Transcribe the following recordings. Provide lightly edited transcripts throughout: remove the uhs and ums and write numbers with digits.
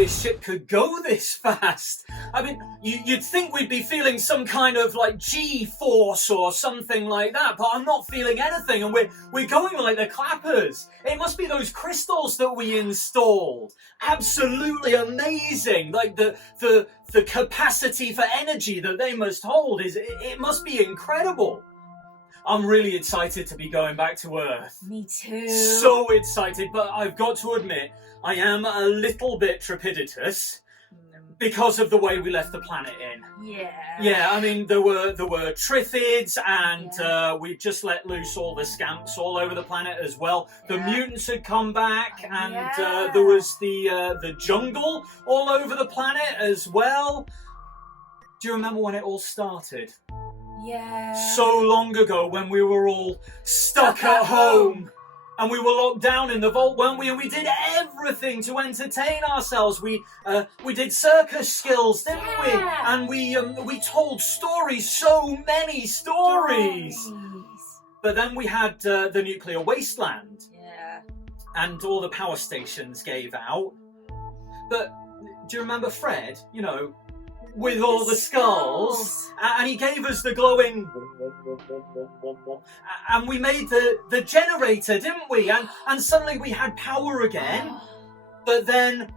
this ship could go this fast. I mean, you'd think we'd be feeling some kind of like G-force or something like that, but I'm not feeling anything, and we're going like the clappers. It must be those crystals that we installed. Absolutely amazing. Like the capacity for energy that they must hold it must be incredible. I'm really excited to be going back to Earth. Me too. So excited, but I've got to admit, I am a little bit trepidatious because of the way we left the planet in. Yeah. Yeah, I mean, there were triffids, and we just let loose all the scamps all over the planet as well. The mutants had come back, and there was the jungle all over the planet as well. Do you remember when it all started? Yeah. So long ago, when we were all stuck at home. And we were locked down in the vault, weren't we? And we did everything to entertain ourselves. We did circus skills, didn't we? And we told stories, so many stories. But then we had the nuclear wasteland. Yeah. And all the power stations gave out. But do you remember Fred? You know, with all the skulls, and he gave us the glowing, and we made the generator, didn't we? And suddenly we had power again. But then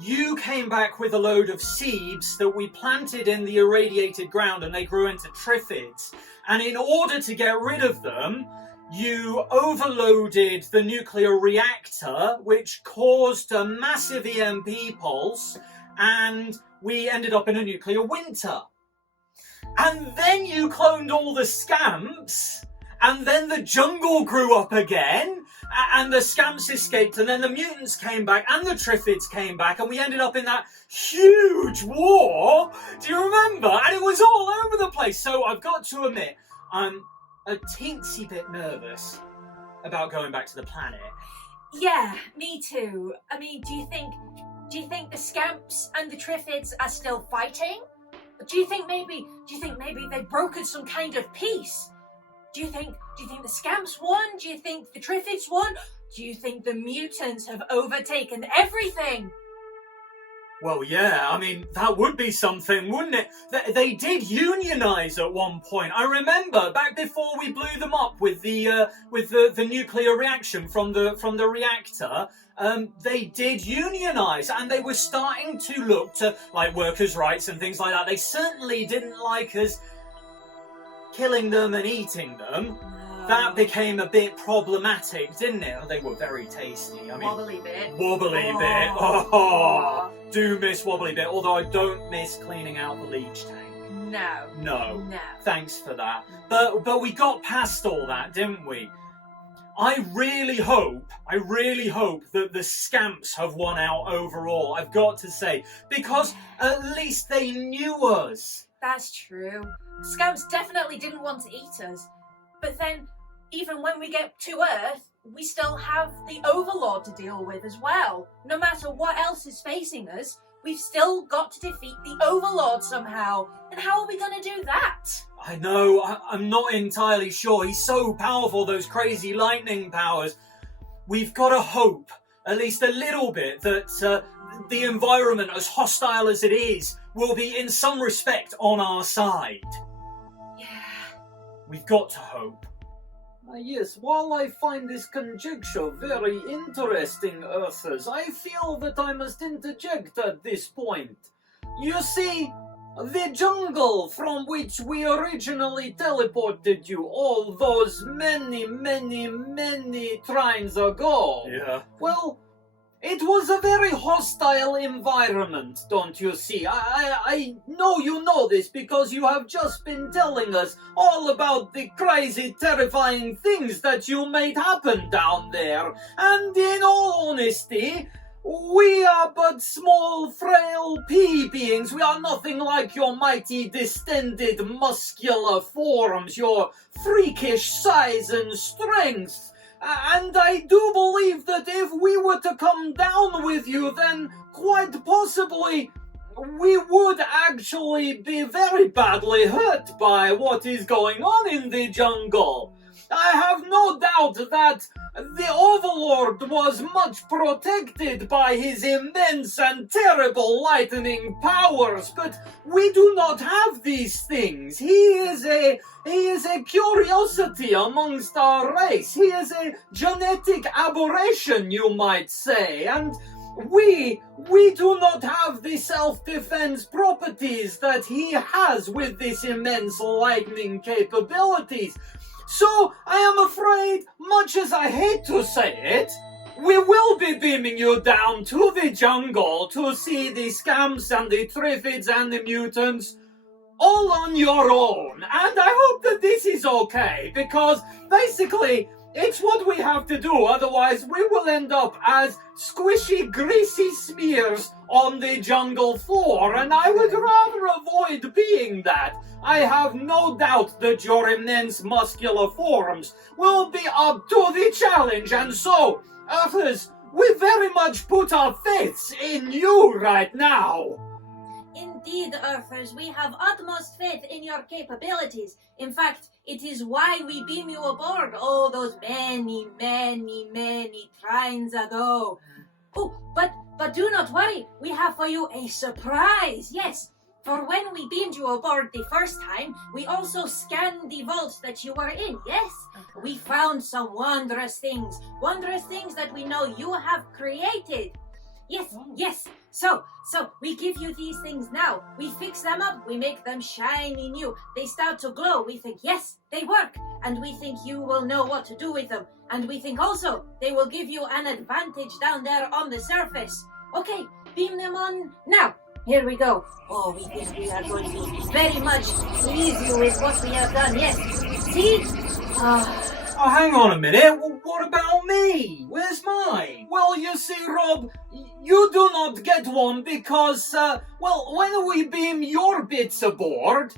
you came back with a load of seeds that we planted in the irradiated ground, and they grew into triffids. And in order to get rid of them, you overloaded the nuclear reactor, which caused a massive EMP pulse, and we ended up in a nuclear winter. And then you cloned all the scamps, and then the jungle grew up again, and the scamps escaped, and then the mutants came back, and the triffids came back, and we ended up in that huge war. Do you remember? And it was all over the place. So I've got to admit, I'm a teensy bit nervous about going back to the planet. Yeah, me too. I mean, do you think the scamps and the triffids are still fighting? Do you think maybe they've brokered some kind of peace? Do you think the scamps won? Do you think the triffids won? Do you think the mutants have overtaken everything? Well, yeah, I mean, that would be something, wouldn't it? They did unionize at one point. I remember back before we blew them up with the nuclear reaction from the reactor. They did unionize, and they were starting to look to like workers' rights and things like that. They certainly didn't like us killing them and eating them. No. That became a bit problematic, didn't it? Oh, they were very tasty. I mean, wobbly bit. Oh, do miss wobbly bit. Although I don't miss cleaning out the leech tank. No. Thanks for that. But we got past all that, didn't we? I really hope that the scamps have won out overall, I've got to say, because at least they knew us. That's true. Scamps definitely didn't want to eat us. But then, even when we get to Earth, we still have the Overlord to deal with as well. No matter what else is facing us, we've still got to defeat the Overlord somehow. And how are we going to do that? I know, I'm not entirely sure. He's so powerful, those crazy lightning powers. We've got to hope, at least a little bit, that the environment, as hostile as it is, will be in some respect on our side. Yeah. We've got to hope. Yes, while I find this conjecture very interesting, Earthers, I feel that I must interject at this point. You see, the jungle from which we originally teleported you all those many trines ago. Yeah. Well, it was a very hostile environment, don't you see? I know you know this because you have just been telling us all about the crazy, terrifying things that you made happen down there. And in all honesty, we are but small, frail pea beings. We are nothing like your mighty, distended, muscular forms, your freakish size and strength. And I do believe that if we were to come down with you, then quite possibly we would actually be very badly hurt by what is going on in the jungle. I have no doubt that the Overlord was much protected by his immense and terrible lightning powers, but we do not have these things. He is a curiosity amongst our race. He is a genetic aberration, you might say, and we do not have the self-defense properties that he has with this immense lightning capabilities. So, I am afraid, much as I hate to say it, we will be beaming you down to the jungle to see the scamps and the triffids and the mutants all on your own. And I hope that this is okay, because basically, it's what we have to do, otherwise we will end up as squishy, greasy smears on the jungle floor, and I would rather avoid being that. I have no doubt that your immense muscular forms will be up to the challenge, and so, Earthers, we very much put our faiths in you right now. Indeed, Earthers, we have utmost faith in your capabilities. In fact, it is why we beam you aboard all those many, many, many trines ago. Oh, but do not worry, we have for you a surprise, yes. For when we beamed you aboard the first time, we also scanned the vault that you were in, yes? We found some wondrous things that we know you have created. Yes. So we give you these things now. We fix them up. We make them shiny new. They start to glow. We think, yes, they work. And we think you will know what to do with them. And we think also they will give you an advantage down there on the surface. Okay, beam them on now. Here we go. Oh, we think we are going to very much please you with what we have done. Yes. See? Oh, hang on a minute. What about me? Where's mine? Well, you see, Rob, you do not get one because, when we beam your bits aboard,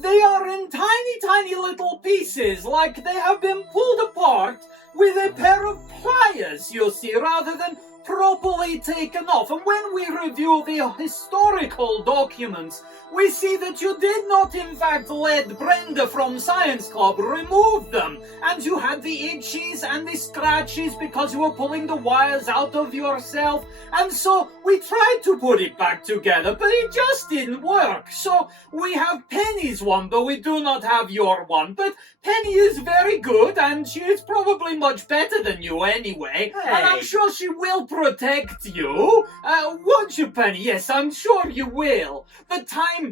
they are in tiny, tiny little pieces, like they have been pulled apart with a pair of pliers, you see, rather than properly taken off. And when we review the historical documents, we see that you did not in fact let Brenda from Science Club remove them, and you had the itchies and the scratches because you were pulling the wires out of yourself, and so we tried to put it back together, but it just didn't work. So we have Penny's one, but we do not have your one. But Penny is very good, and she is probably much better than you anyway, and I'm sure she will protect you. Won't you, Penny? Yes, I'm sure you will. But time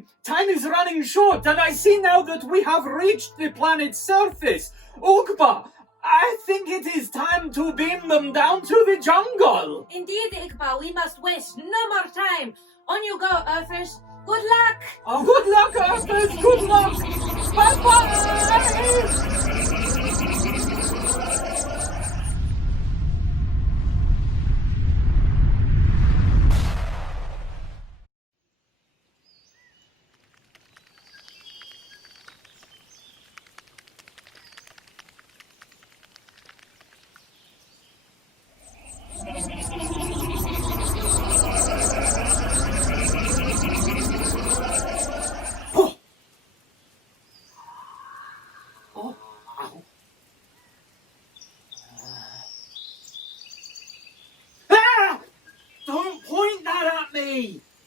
is running short, and I see now that we have reached the planet's surface. Ugba, I think it is time to beam them down to the jungle. Indeed, Igba, we must waste no more time. On you go, Earthers. Good luck. Oh, good luck, Earthers. Good luck. Bye-bye.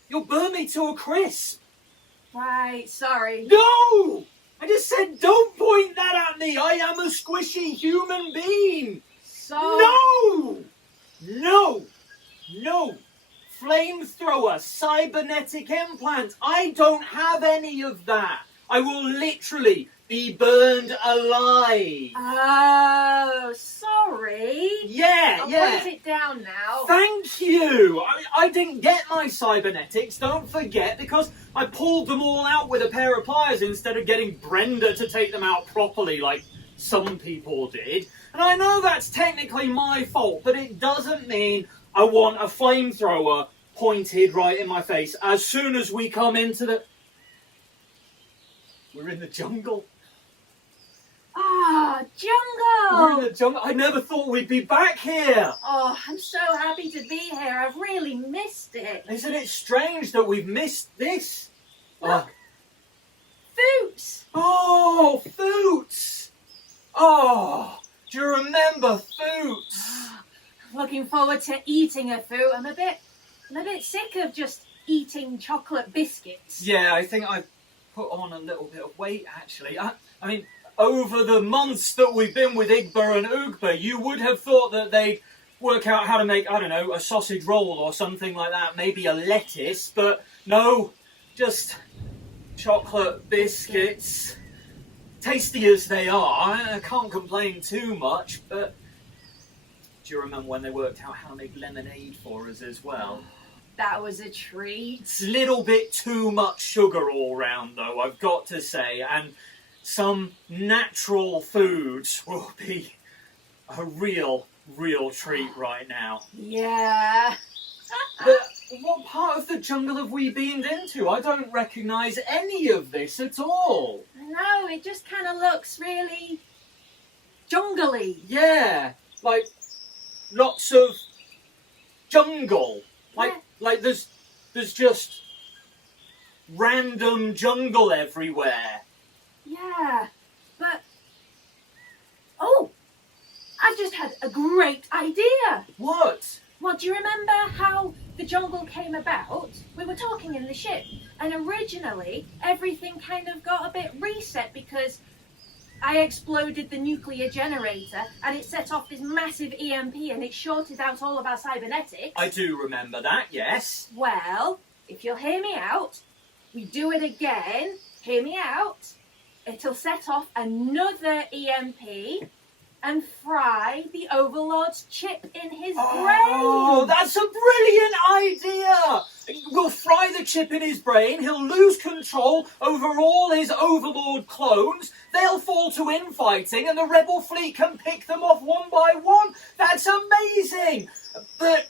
You'll burn me to a crisp. Right, sorry. No! I just said don't point that at me. I am a squishy human being. So... No! Flamethrower, cybernetic implant. I don't have any of that. I will literally be burned alive. Oh, sorry. Yeah. I'll put it down now. Thank you. I didn't get my cybernetics, don't forget, because I pulled them all out with a pair of pliers instead of getting Brenda to take them out properly like some people did. And I know that's technically my fault, but it doesn't mean I want a flamethrower pointed right in my face as soon as we come into the... We're in the jungle. Ah, jungle! We're in the jungle. I never thought we'd be back here. Oh, I'm so happy to be here. I've really missed it. Isn't it strange that we've missed this? Look. Foots! Oh, Foots! Oh, do you remember Foots? Looking forward to eating a food. I'm a bit sick of just eating chocolate biscuits. Yeah, I think I've put on a little bit of weight, actually. I mean, over the months that we've been with Igba and Ugba, you would have thought that they'd work out how to make, I don't know, a sausage roll or something like that, maybe a lettuce, but no, just chocolate biscuits. Tasty as they are, I can't complain too much, but do you remember when they worked out how to make lemonade for us as well? That was a treat. It's a little bit too much sugar all round, though, I've got to say, and some natural foods will be a real treat right now. Yeah. But what part of the jungle have we been into? I don't recognise any of this at all. No, it just kind of looks really jungly. Yeah, like lots of jungle. Like there's just random jungle everywhere. Yeah, but... Oh! I just had a great idea! What? Well, do you remember how the jungle came about? We were talking in the ship, and originally everything kind of got a bit reset because I exploded the nuclear generator and it set off this massive EMP and it shorted out all of our cybernetics. I do remember that, yes. Well, if you'll hear me out, we do it again, hear me out, it'll set off another EMP and fry the Overlord's chip in his Oh, brain. that's a brilliant idea! We'll fry the chip in his brain, he'll lose control over all his Overlord clones, they'll fall to infighting, and the Rebel fleet can pick them off one by one. That's amazing! But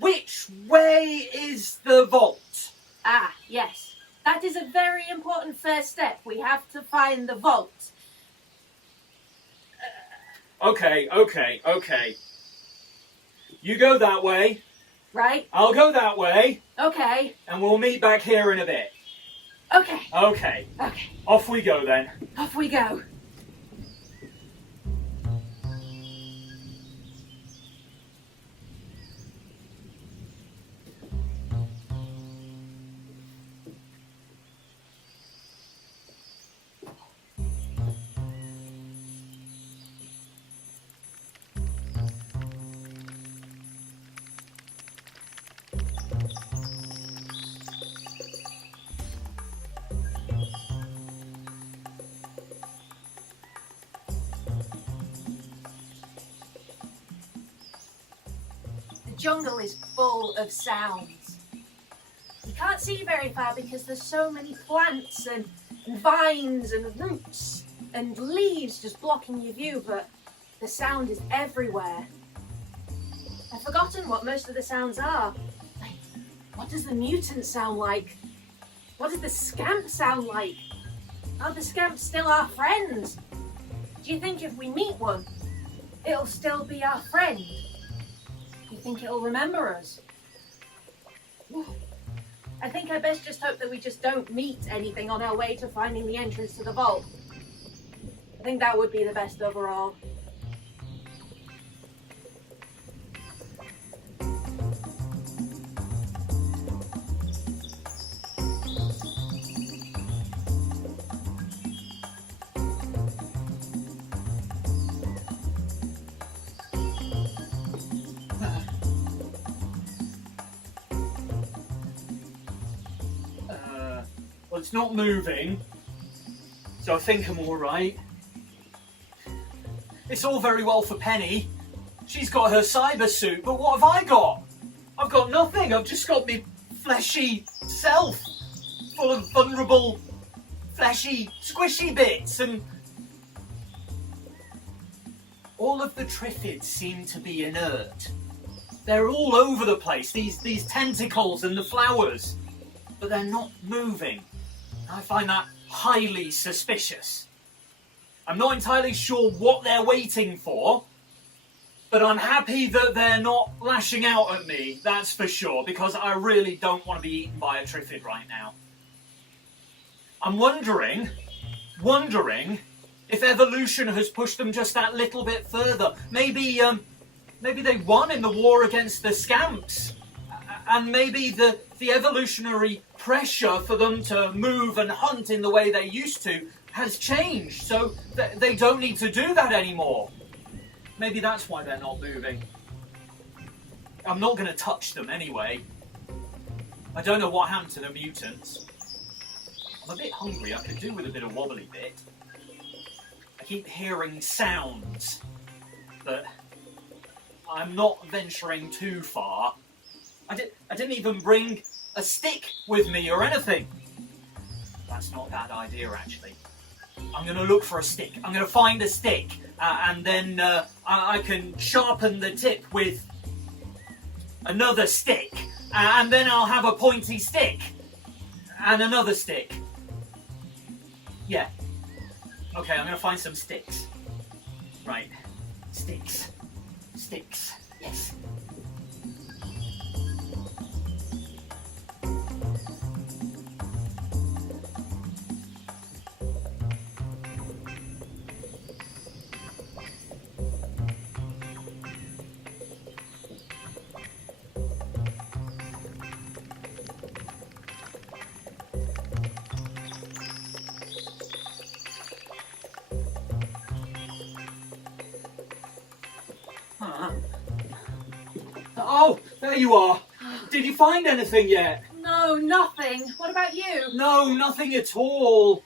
which way is the vault? Ah, yes. That is a very important first step. We have to find the vault. Okay. You go that way, Right? I'll go that way, Okay. and we'll meet back here in a bit. Okay. Okay, Okay. off we go then. Off we go. The jungle is full of sounds. You can't see very far because there's so many plants and vines and roots and leaves just blocking your view, but the sound is everywhere. I've forgotten what most of the sounds are. Like, what does the mutant sound like? What does the scamp sound like? Are the scamps still our friends? Do you think if we meet one, it'll still be our friend? Do you think it'll remember us? I think I best just hope that we just don't meet anything on our way to finding the entrance to the vault. I think that would be the best overall. Well, it's not moving, so I think I'm all right. It's all very well for Penny. She's got her cyber suit, but what have I got? I've got nothing. I've just got me fleshy self, full of vulnerable, fleshy, squishy bits, and all of the triffids seem to be inert. They're all over the place, these tentacles and the flowers, but they're not moving. I find that highly suspicious. I'm not entirely sure what they're waiting for, but I'm happy that they're not lashing out at me, that's for sure, because I really don't want to be eaten by a triffid right now. I'm wondering if evolution has pushed them just that little bit further. Maybe they won in the war against the scamps. And maybe the evolutionary pressure for them to move and hunt in the way they used to has changed, so they don't need to do that anymore. Maybe that's why they're not moving. I'm not going to touch them anyway. I don't know what happened to the mutants. I'm a bit hungry. I could do with a bit of wobbly bit. I keep hearing sounds, but I'm not venturing too far. I didn't even bring a stick with me or anything. That's not a bad idea, actually. I'm going to look for a stick. I'm going to find a stick, and then I can sharpen the tip with another stick, and then I'll have a pointy stick, and another stick. Yeah. Okay, I'm going to find some sticks. Right. Sticks. Sticks. Yes. Oh, there you are. Did you find anything yet? No, nothing. What about you? No, nothing at all.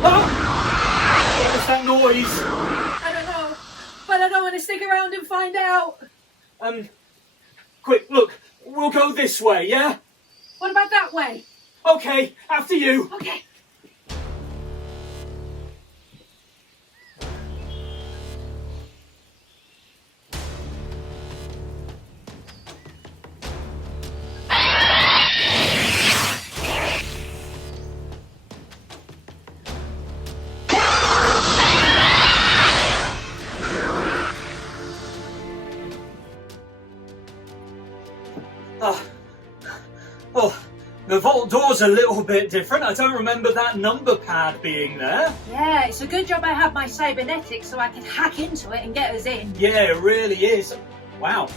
Ah! What was that noise? I don't know, but I don't want to stick around and find out. Quick, look. We'll go this way, yeah? What about that way? Okay, after you. Okay. Well, the vault door's a little bit different. I don't remember that number pad being there. Yeah, it's a good job I have my cybernetics so I can hack into it and get us in. Yeah, it really is. Wow.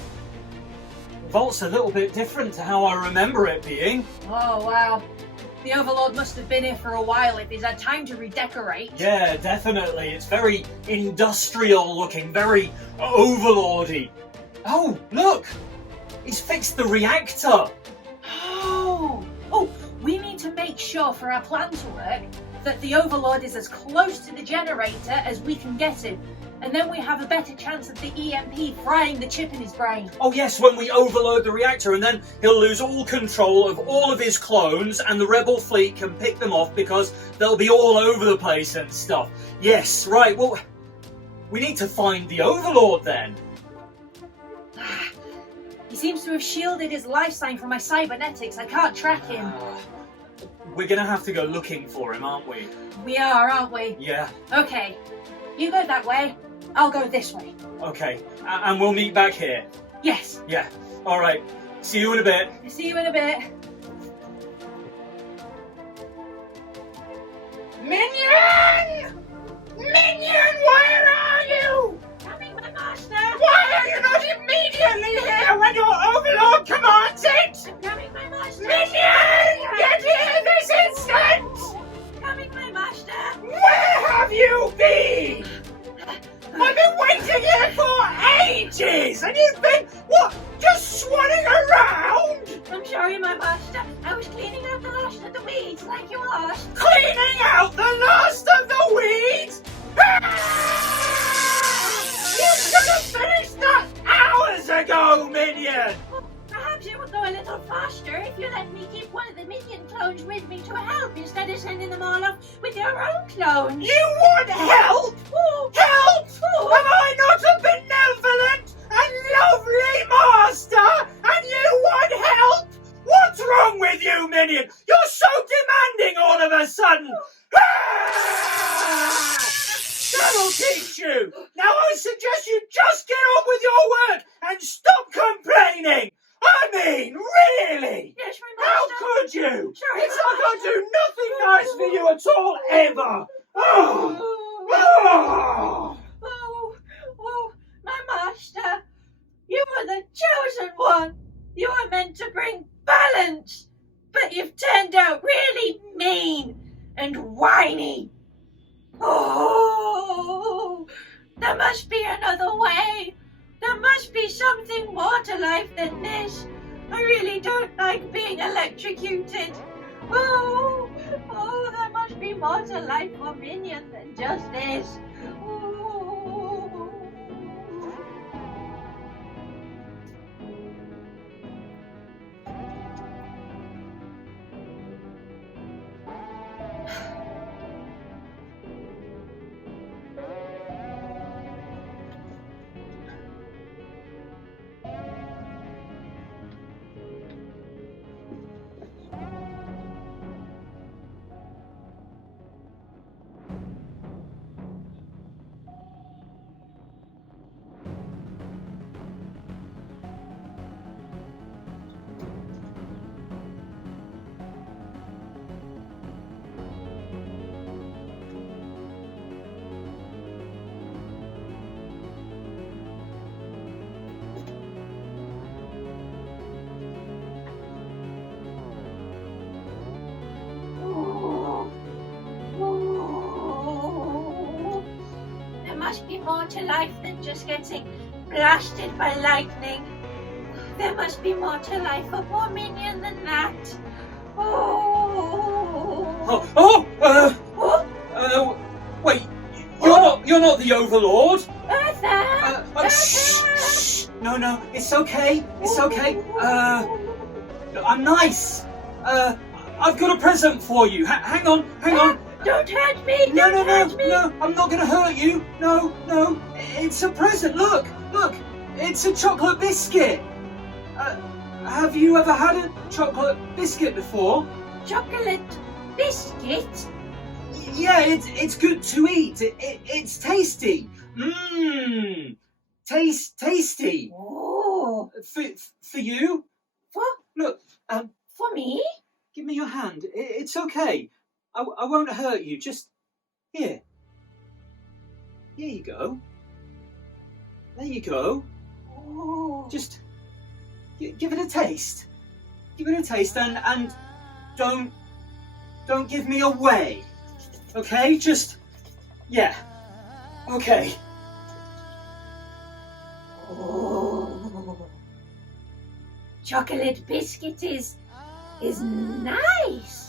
The vault's a little bit different to how I remember it being. Oh, wow. The Overlord must have been here for a while if he's had time to redecorate. Yeah, definitely. It's very industrial looking, very Overlordy. Oh, look! He's fixed the reactor. Oh, we need to make sure for our plan to work that the Overlord is as close to the generator as we can get him. And then we have a better chance of the EMP frying the chip in his brain. Oh yes, when we overload the reactor, and then he'll lose all control of all of his clones, and the rebel fleet can pick them off because they'll be all over the place and stuff. Yes, right, well, we need to find the Overlord then. He seems to have shielded his life sign from my cybernetics. I can't track him. We're gonna have to go looking for him, aren't we? We are, aren't we? Yeah. Okay. You go that way. I'll go this way. Okay. And we'll meet back here. Yes. Yeah. All right. See you in a bit. See you in a bit. Minion! Minion, where are you? Coming, my master. Why are you not immediately here when your Overlord commands it? Coming, my master. Minion, get here this instant! Coming, my master. Where have you been? I've been waiting here for ages, and you've been, what, just swanning around? I'm sorry, my master. I was cleaning out the last of the weeds like you asked. Cleaning out the last of the weeds? You should have finished that hours ago, Minion! Perhaps it would go a little faster if you let me keep one of the minion clones with me to help instead of sending them all off with your own clones. You want help? Ooh. Help? Ooh. Am I not a benevolent and lovely master? And you want help? What's wrong with you, Minion? You're so demanding all of a sudden. That'll teach you. Now I suggest you just get on with your work and stop complaining. I mean, really? Yes, my How master. could you? Sorry, It's my like I do nothing nice for you at all, ever. Oh. Oh! Oh, my master, you were the chosen one. You were meant to bring balance, but you've turned out really mean and whiny. Oh, there must be another way. There must be something more to life than this. I really don't like being electrocuted. Oh, there must be more to life for Minion than just this. Oh. There must be more to life than just getting blasted by lightning. There must be more to life for poor Minion than that. Wait, you're not the Overlord. Eartha! Shh. No, it's okay. I'm nice. I've got a present for you. Hang on. Don't hurt me! No, Don't hurt me! I'm not gonna hurt you. No, it's a present. Look, it's a chocolate biscuit. Have you ever had a chocolate biscuit before? Chocolate biscuit? Yeah, it's good to eat. It's tasty. Mmm, tasty. Oh, For you? Look, for me? give me your hand. It's okay. I won't hurt you. Just here. Here you go. There you go. Oh. Just give it a taste. Give it a taste and don't give me away. Okay? Just yeah. Okay. Oh. Chocolate biscuit is nice.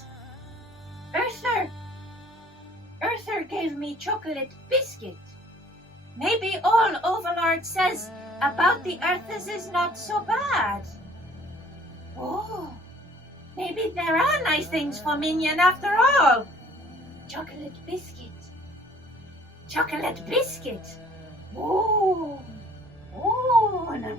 Earther gave me chocolate biscuit. Maybe all Overlord says about the Earthers is not so bad. Oh, maybe there are nice things for Minion after all. Chocolate biscuit. Oh, no.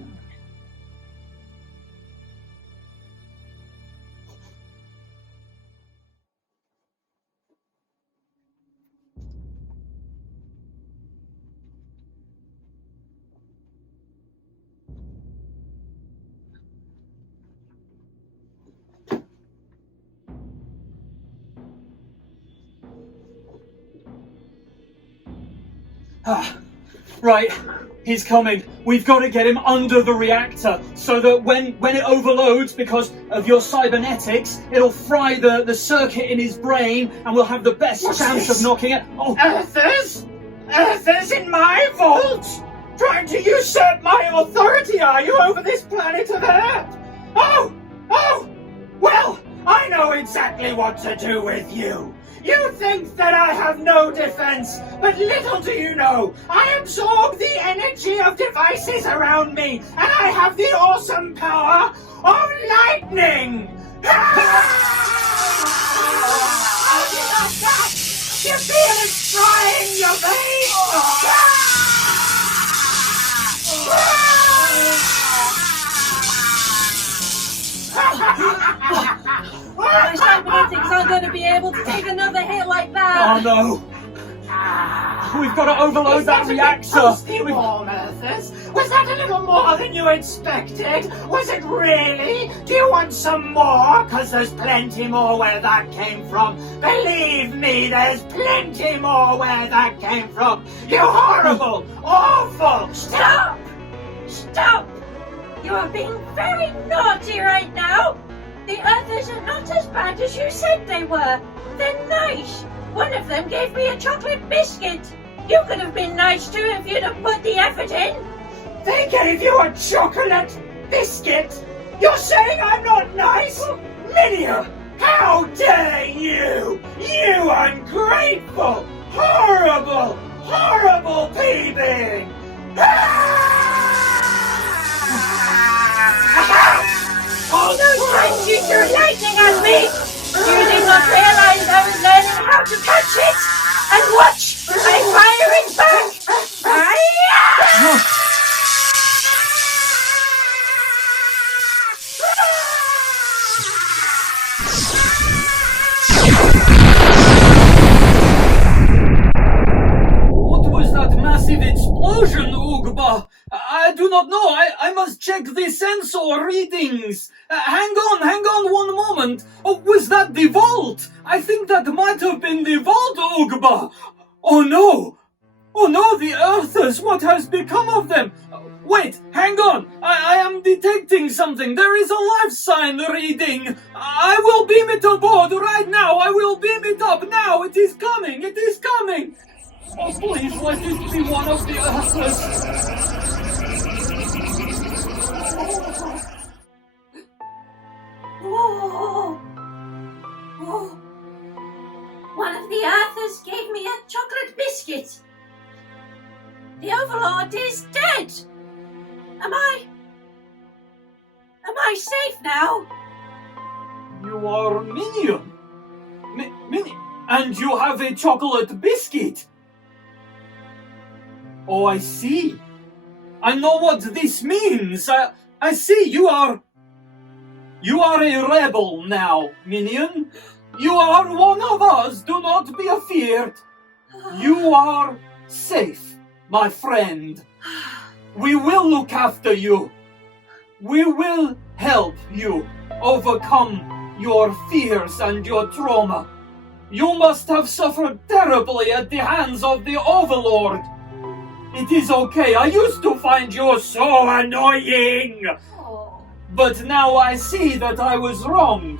Right, he's coming. We've got to get him under the reactor so that when it overloads because of your cybernetics, it'll fry the circuit in his brain and we'll have the best chance of knocking it. Oh, Earthers in my vault! Trying to usurp my authority, are you, over this planet of Earth? Oh! Well, I know exactly what to do with you. You think that I have no defense, but little do you know, I absorb the energy of devices around me, and I have the awesome power of lightning! How do you like that? You feel it frying your veins? My cybernetics aren't going to be able to take another hit like that. oh no! We've got to overload that reactor. Warm, Earthers? Was that a little more than you expected? Was it really? Do you want some more? 'Cause there's plenty more where that came from. Believe me, there's plenty more where that came from. You horrible, awful... Stop! Stop! You are being very naughty right now. The others are not as bad as you said they were. They're nice. One of them gave me a chocolate biscuit. You could have been nice too if you'd have put the effort in. They gave you a chocolate biscuit? You're saying I'm not nice? Minion, how dare you! You ungrateful, horrible, horrible peeping! All those times you threw lightning at me! You did not realize I was learning how to catch it! And watch! I fire it back! What was that massive explosion, Ugba? I do not know. I must check the sensor readings. Hang on one moment. Oh, was that the vault? I think that might have been the vault, Ugba. Oh no, the Earthers, what has become of them? Wait, hang on. I am detecting something. There is a life sign reading. I will beam it aboard right now. I will beam it up now. It is coming. Oh, please, let it be one of the Earthers. Whoa. Whoa. One of the Earthers gave me a chocolate biscuit. The Overlord is dead. Am I safe now? You are Minion. Minion. And you have a chocolate biscuit. Oh, I see. I know what this means. I see you are a rebel now, Minion. You are one of us. Do not be afeared. You are safe, my friend. We will look after you. We will help you overcome your fears and your trauma. You must have suffered terribly at the hands of the Overlord. It is okay. I used to find you so annoying. But now I see that I was wrong.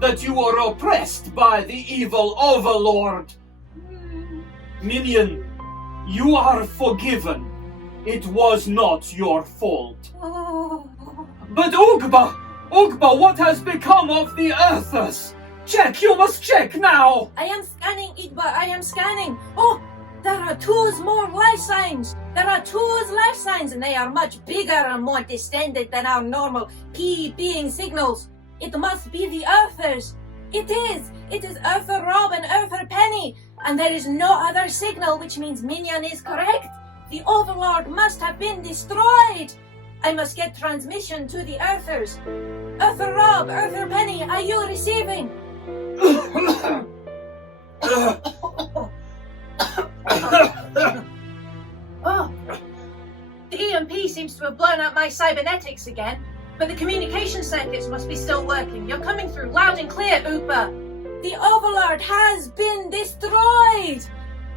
That you were oppressed by the evil Overlord. Minion, you are forgiven. It was not your fault. But Ugba, what has become of the Earthers? Check, you must check now. I am scanning, Igba. I am scanning. Oh, there are two more life signs. And they are much bigger and more distended than our normal being signals. It must be the Earthers. It is Earther Rob and Earther Penny. And there is no other signal, which means Minion is correct. The Overlord must have been destroyed. I must get transmission to the Earthers. Earther Rob, Earther Penny, are you receiving? Oh, the EMP seems to have blown out my cybernetics again, but the communication circuits must be still working. You're coming through loud and clear, Upa. The Overlord has been destroyed.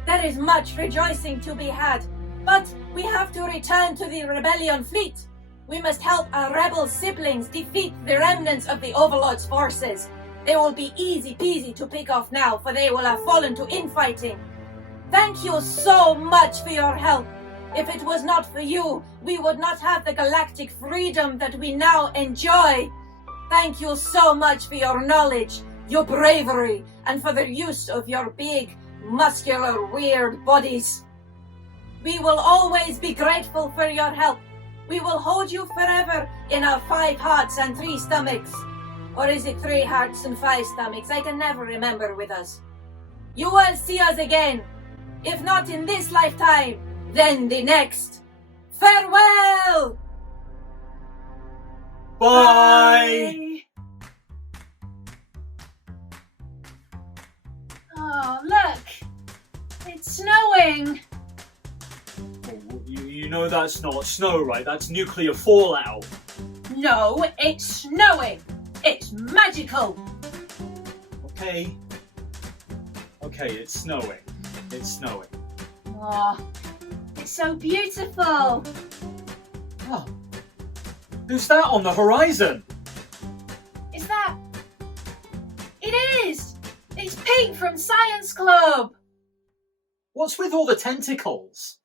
There is much rejoicing to be had, but we have to return to the rebellion fleet. We must help our rebel siblings defeat the remnants of the Overlord's forces. They will be easy peasy to pick off now, for they will have fallen to infighting. Thank you so much for your help. If it was not for you, we would not have the galactic freedom that we now enjoy. Thank you so much for your knowledge, your bravery, and for the use of your big, muscular, weird bodies. We will always be grateful for your help. We will hold you forever in our 5 hearts and 3 stomachs. Or is it 3 hearts and 5 stomachs? I can never remember with us. You will see us again. If not in this lifetime, then the next. Farewell! Bye! Oh, look! It's snowing! You know that's not snow, right? That's nuclear fallout. No, it's snowing! It's magical! Okay. okay, it's snowing. It's snowing. Oh, it's so beautiful. Oh. Who's that on the horizon? Is that... It is! It's Pete from Science Club! What's with all the tentacles?